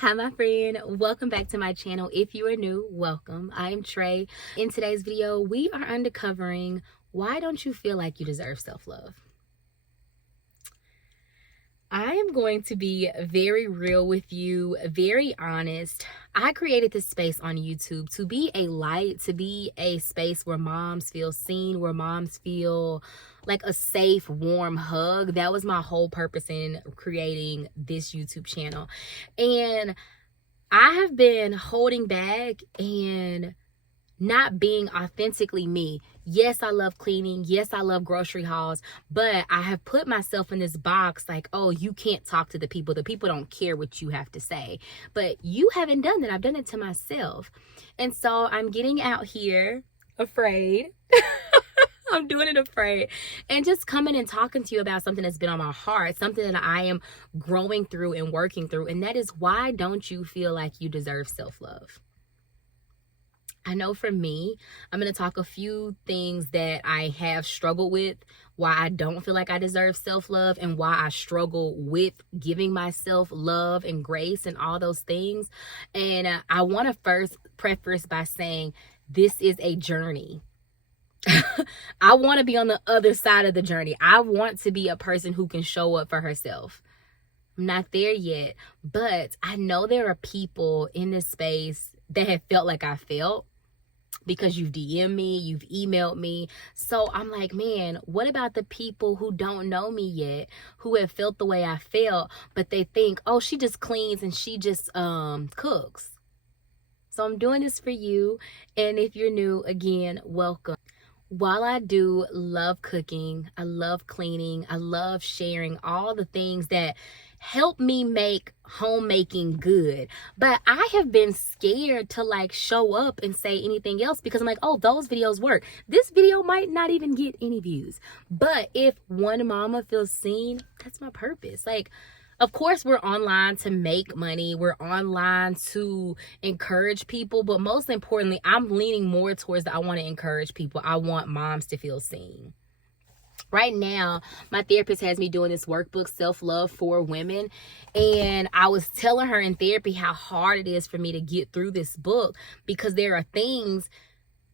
Hi my friend, welcome back to my channel. If you are new, welcome. I am Trey. In today's video, we are uncovering why don't you feel like you deserve self-love. I am going to be very real with you, very honest. I created this space on YouTube to be a light, to be a space where moms feel seen, where moms feel like a safe, warm hug. That was my whole purpose in creating this YouTube channel. And I have been holding back and not being authentically me. Yes, I love cleaning. Yes, I love grocery hauls, but I have put myself in this box like, oh, you can't talk to the people. The people don't care what you have to say. But you haven't done that. I've done it to myself. And so I'm getting out here afraid. I'm doing it afraid. And just coming and talking to you about something that's been on my heart, something that I am growing through and working through. And that is, why don't you feel like you deserve self-love? I know for me, I'm going to talk a few things that I have struggled with, why I don't feel like I deserve self-love, and why I struggle with giving myself love and grace and all those things. And I want to first preface by saying this is a journey. I want to be on the other side of the journey. I want to be a person who can show up for herself. I'm not there yet, but I know there are people in this space that have felt like I felt, because you've DM'd me, you've emailed me. So I'm like, man, what about the people who don't know me yet, who have felt the way I felt, but they think, oh, she just cleans and she just cooks. So I'm doing this for you. And if you're new, again, welcome. While I do love cooking, I love cleaning, I love sharing all the things that help me make homemaking good, but I have been scared to like show up and say anything else because I'm like, oh, those videos work. This video might not even get any views, but if one mama feels seen, that's my purpose. Like, of course, we're online to make money. We're online to encourage people. But most importantly, I'm leaning more towards I want to encourage people. I want moms to feel seen. Right now, my therapist has me doing this workbook, Self-Love for Women. And I was telling her in therapy how hard it is for me to get through this book because there are things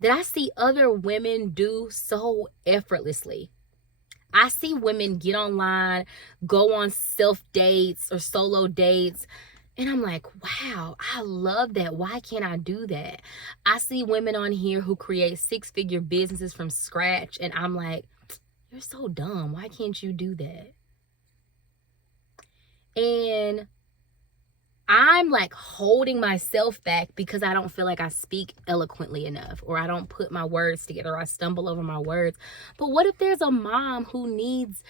that I see other women do so effortlessly. I see women get online, go on self dates or solo dates, and I'm like, wow, I love that. Why can't I do that? I see women on here who create six-figure businesses from scratch, and I'm like, you're so dumb. Why can't you do that? And I'm like holding myself back because I don't feel like I speak eloquently enough, or I don't put my words together, or I stumble over my words. But what if there's a mom who needs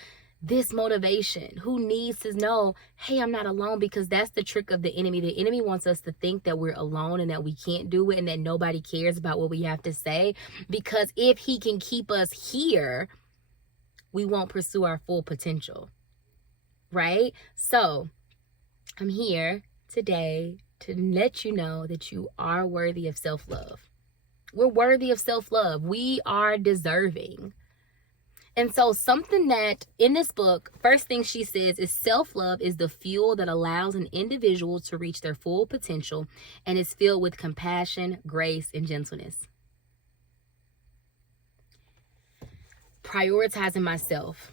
this motivation, who needs to know, hey, I'm not alone? Because that's the trick of the enemy. The enemy wants us to think that we're alone and that we can't do it and that nobody cares about what we have to say. Because if he can keep us here, we won't pursue our full potential, right? So I'm here today to let you know that you are worthy of self-love. We're worthy of self-love. We are deserving. And so something that in this book, first thing she says is self-love is the fuel that allows an individual to reach their full potential and is filled with compassion, grace, and gentleness. Prioritizing myself.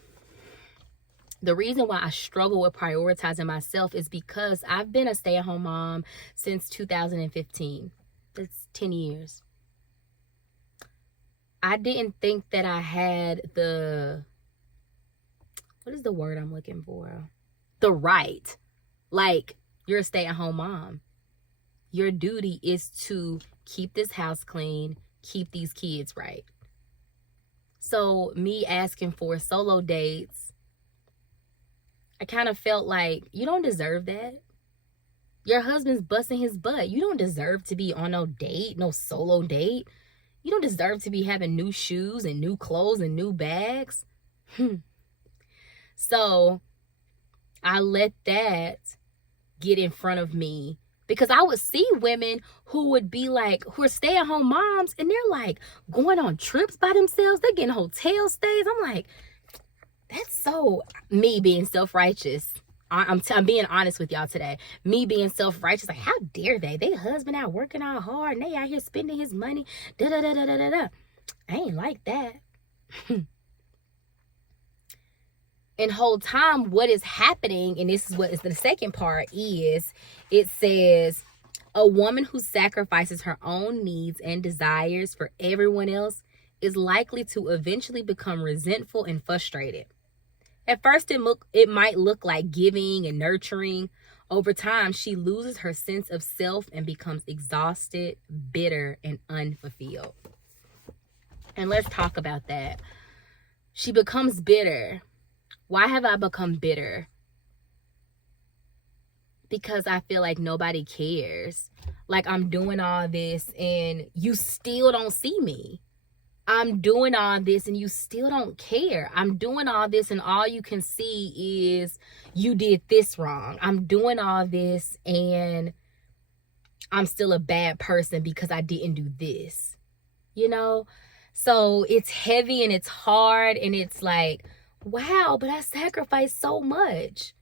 The reason why I struggle with prioritizing myself is because I've been a stay-at-home mom since 2015. That's 10 years. I didn't think that I had what is the word I'm looking for? The right. Like, you're a stay-at-home mom. Your duty is to keep this house clean, keep these kids right. So me asking for solo dates, I kind of felt like, you don't deserve that. Your husband's busting his butt. You don't deserve to be on no date, no solo date. You don't deserve to be having new shoes and new clothes and new bags. So I let that get in front of me because I would see women who would be like, who are stay-at-home moms, and they're like going on trips by themselves. They're getting hotel stays. I'm like, that's so me being self-righteous. I'm being honest with y'all today. Me being self-righteous, like, how dare they? They husband out working out hard and they out here spending his money. Da da da da da da da. I ain't like that. And whole time, what is happening, and this is what is the second part, is it says a woman who sacrifices her own needs and desires for everyone else is likely to eventually become resentful and frustrated. At first, it might look like giving and nurturing. Over time, she loses her sense of self and becomes exhausted, bitter, and unfulfilled. And let's talk about that. She becomes bitter. Why have I become bitter? Because I feel like nobody cares. Like, I'm doing all this and you still don't see me. I'm doing all this and you still don't care. I'm doing all this and all you can see is you did this wrong. I'm doing all this and I'm still a bad person because I didn't do this. You know? So it's heavy and it's hard and it's like, wow, but I sacrificed so much.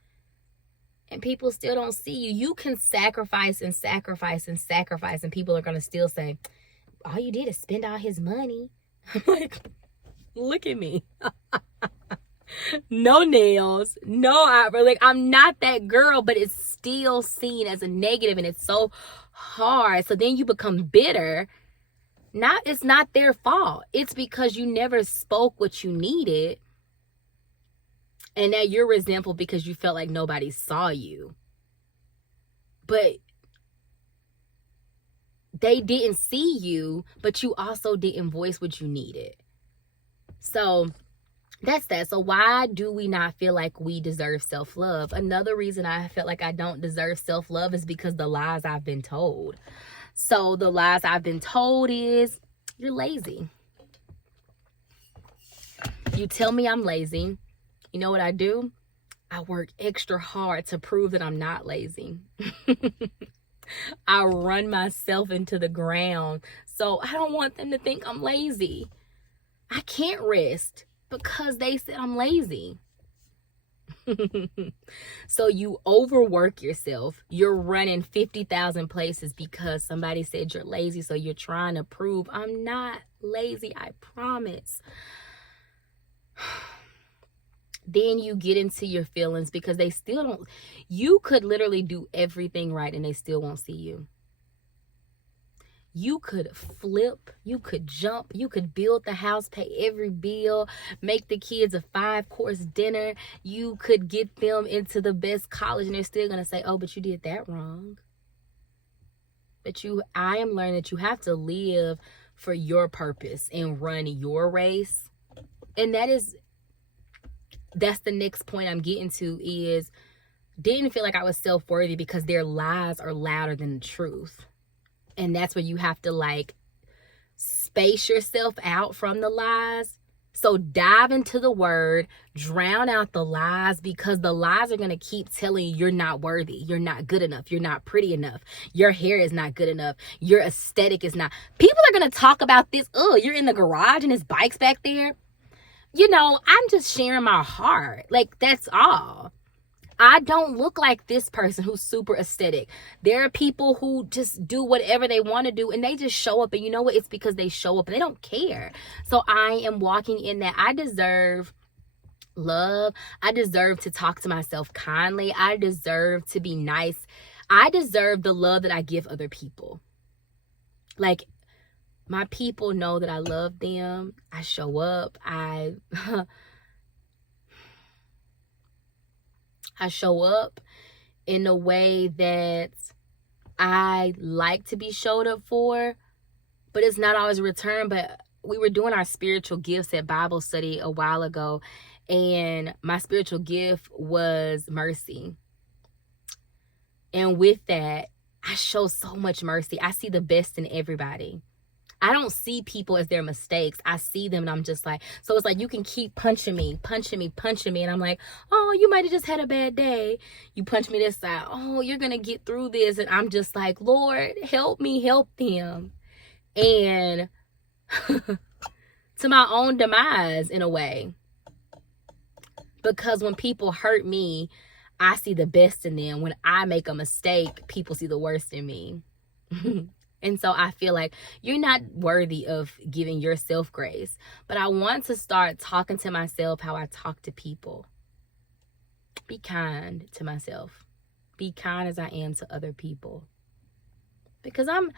And people still don't see you. You can sacrifice and sacrifice and sacrifice and people are going to still say, all you did is spend all his money. I'm like, look at me. No nails, no eyebrow. Like, I'm not that girl, but it's still seen as a negative and it's so hard. So then you become bitter. It's not their fault. It's because you never spoke what you needed. And now you're resentful because you felt like nobody saw you. But they didn't see you, but you also didn't voice what you needed. So that's that. So why do we not feel like we deserve self-love? Another reason I felt like I don't deserve self-love is because the lies I've been told. So the lies I've been told is, you're lazy. You tell me I'm lazy. You know what I do? I work extra hard to prove that I'm not lazy. I run myself into the ground. So I don't want them to think I'm lazy. I can't rest because they said I'm lazy. So you overwork yourself. You're running 50,000 places because somebody said you're lazy. So you're trying to prove I'm not lazy. I promise. Then you get into your feelings because they still don't. You could literally do everything right and they still won't see you. You could flip, you could jump, you could build the house, pay every bill, make the kids a 5-course dinner. You could get them into the best college and they're still going to say, oh, but you did that wrong. But I am learning that you have to live for your purpose and run your race. And that's the next point I'm getting to is didn't feel like I was self-worthy because their lies are louder than the truth. And that's where you have to like space yourself out from the lies. So dive into the word, drown out the lies because the lies are going to keep telling you you're not worthy. You're not good enough. You're not pretty enough. Your hair is not good enough. Your aesthetic is not. People are going to talk about this. Oh, you're in the garage and his bike's back there. You know, I'm just sharing my heart. Like, that's all. I don't look like this person who's super aesthetic. There are people who just do whatever they want to do and they just show up. And you know what? It's because they show up and they don't care. So I am walking in that. I deserve love. I deserve to talk to myself kindly. I deserve to be nice. I deserve the love that I give other people. Like, my people know that I love them. I show up. I show up in a way that I like to be showed up for, but it's not always a return. But we were doing our spiritual gifts at Bible study a while ago, and my spiritual gift was mercy. And with that, I show so much mercy. I see the best in everybody. I don't see people as their mistakes. I see them and I'm just like, so it's like you can keep punching me. And I'm like, oh, you might have just had a bad day. You punch me this side. Oh, you're going to get through this. And I'm just like, Lord, help me, help them. And to my own demise in a way. Because when people hurt me, I see the best in them. When I make a mistake, people see the worst in me. And so I feel like you're not worthy of giving yourself grace. But I want to start talking to myself how I talk to people. Be kind to myself. Be kind as I am to other people. Because I'm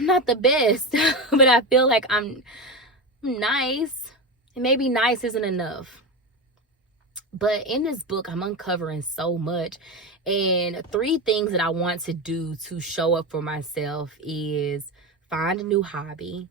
not the best, but I feel like I'm nice. And maybe nice isn't enough. But in this book, I'm uncovering so much. And 3 things that I want to do to show up for myself is find a new hobby.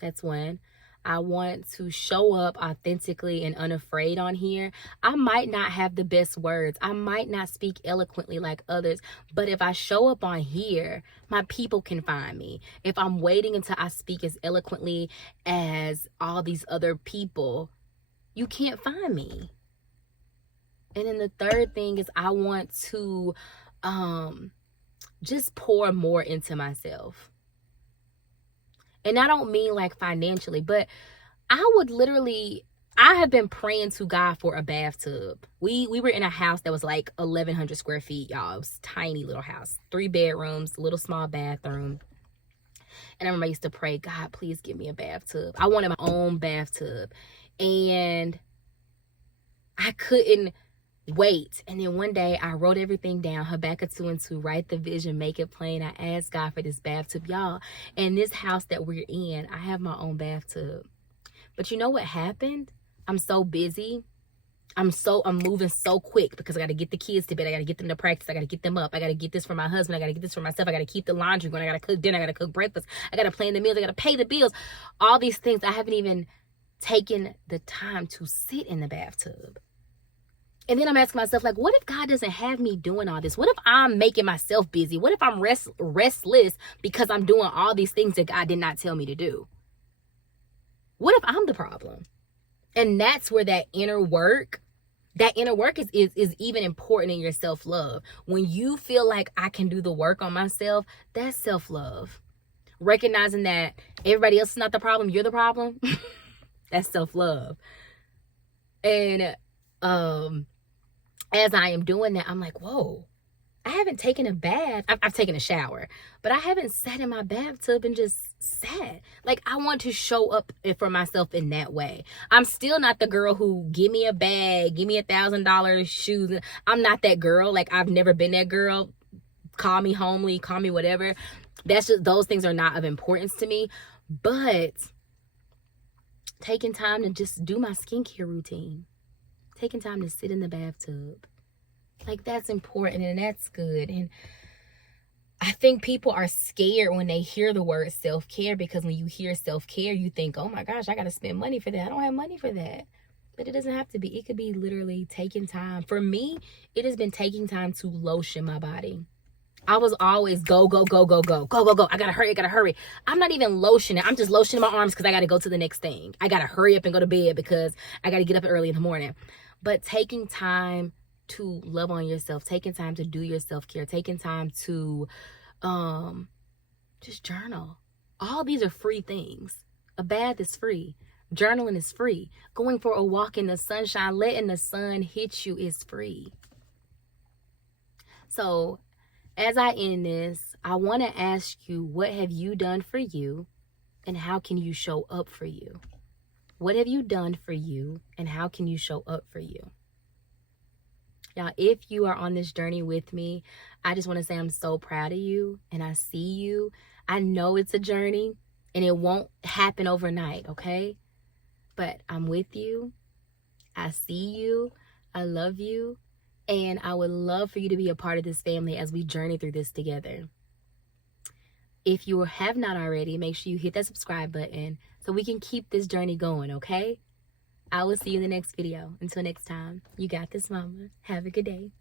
That's one. I want to show up authentically and unafraid on here. I might not have the best words. I might not speak eloquently like others. But if I show up on here, my people can find me. If I'm waiting until I speak as eloquently as all these other people, you can't find me. And then the 3rd thing is I want to just pour more into myself. And I don't mean like financially, but I have been praying to God for a bathtub. We were in a house that was like 1,100 square feet, y'all. It was a tiny little house, 3 bedrooms, little small bathroom. And I remember I used to pray, God, please give me a bathtub. I wanted my own bathtub. And I couldn't wait. And then one day I wrote everything down, Habakkuk 2 and 2, write the vision, make it plain. I asked God for this bathtub, y'all. And this house that we're in, I have my own bathtub. But you know what happened? I'm so busy. I'm moving so quick because I got to get the kids to bed. I got to get them to practice. I got to get them up. I got to get this for my husband. I got to get this for myself. I got to keep the laundry going. I got to cook dinner. I got to cook breakfast. I got to plan the meals. I got to pay the bills. All these things. I haven't even taken the time to sit in the bathtub. And then I'm asking myself, like, what if God doesn't have me doing all this? What if I'm making myself busy? What if I'm restless because I'm doing all these things that God did not tell me to do? What if I'm the problem? And that's where that inner work is even important in your self-love. When you feel like I can do the work on myself, that's self-love. Recognizing that everybody else is not the problem, you're the problem. That's self-love. And as I am doing that, I'm like, whoa, I haven't taken a bath. I've taken a shower, but I haven't sat in my bathtub and just sat. Like, I want to show up for myself in that way. I'm still not the girl who give me a bag, give me $1,000 shoes. I'm not that girl. Like, I've never been that girl. Call me homely, call me whatever. That's just, those things are not of importance to me. But taking time to just do my skincare routine, taking time to sit in the bathtub, like, that's important and that's good. And I think people are scared when they hear the word self-care, because when you hear self-care, you think, oh my gosh, I got to spend money for that. I don't have money for that. But it doesn't have to be. It could be literally taking time. For me, it has been taking time to lotion my body. I was always go. I gotta hurry. I'm not even lotioning. I'm just lotioning my arms because I gotta go to the next thing. I gotta hurry up and go to bed because I gotta get up early in the morning. But taking time to love on yourself, taking time to do your self-care, taking time to just journal. All these are free things. A bath is free. Journaling is free. Going for a walk in the sunshine, letting the sun hit you is free. So as I end this, I want to ask you, what have you done for you, and how can you show up for you? What have you done for you, and how can you show up for you? Y'all, if you are on this journey with me, I just want to say I'm so proud of you, and I see you. I know it's a journey, and it won't happen overnight, okay? But I'm with you. I see you. I love you. And I would love for you to be a part of this family as we journey through this together. If you have not already, make sure you hit that subscribe button so we can keep this journey going, okay? I will see you in the next video. Until next time, you got this, mama. Have a good day.